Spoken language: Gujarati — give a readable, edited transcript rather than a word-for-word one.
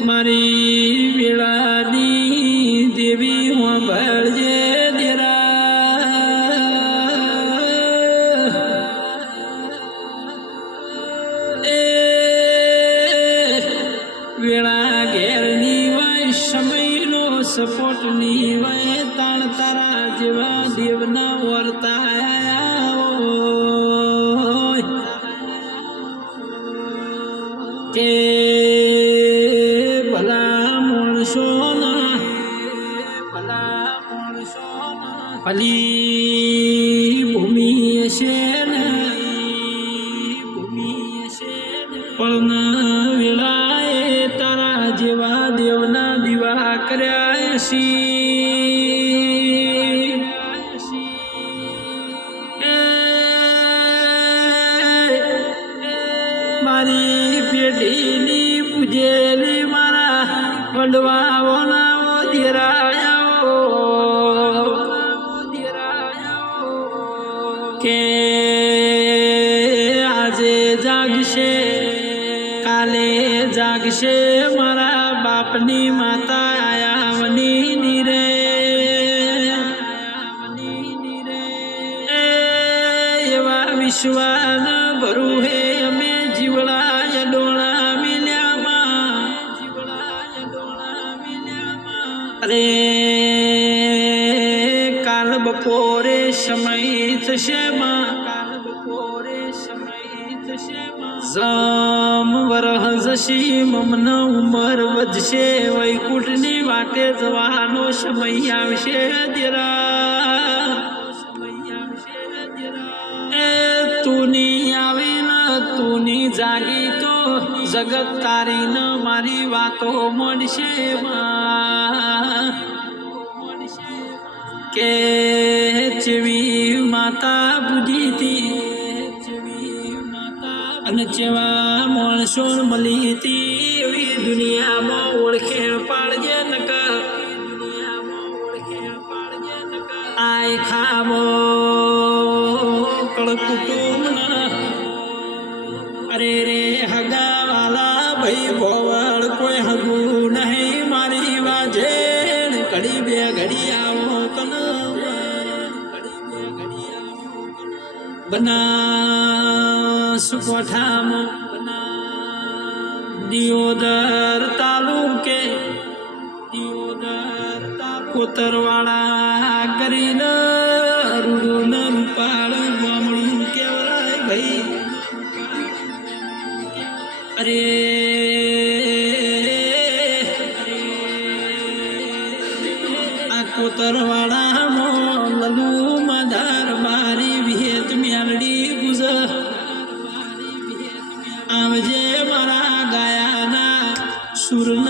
મારી વેળાની દેવી હું ભળજે વેળા ઘેરની વાય સમયનો સપોર્ટની વાય તાણ તારા જેવા દેવના વર્તા તે ભલા માણસોના ભલી ભૂમિ છે ને પણ વેળાએ તારા જેવા દેવના દીવા કર્યા મારી પેઢીની પૂજેલી મારા વડવાઓના ધીરાયા કે આજે જાગશે કાલે જાગશે મારા બાપની માતા આયાવની નીરે એવા વિશ્વાસ ભરું હે અમે જીવડા ડોળા મિલ્યામાં અરે કાલ બપોરે સમય થશે જમ વરહ જશી મમન ઉંમર વધશે વૈકુંઠની વાટે જવાનો સમય આવશે તુની આવી ન તુની જાગી તો જગત તારી ન મારી વાતો મળશે કે ચેવી માતા બુદ્ધિથી અને જેવા માણસો મળી હતી એવી દુનિયામાં ઓળખે પાડજે નકર આય ખામો કળ કુટુંબ અરે રે હગા વાલા ભાઈ ભોવળ કોઈ હગું નહીં મારી વાજે ઘડી બે ઘડી આવો કન બનાસકાંઠામાં દિયોદર તાલુકે કોતરવાળા કરીને રૂડું રૂપાળ ગામડું કેવરાય ભાઈ અરે આ કોતરવાળામાં લલુ મધાર મારી વિહેત મેલડી ગુજર આવજે મારા ગાયાના સુરન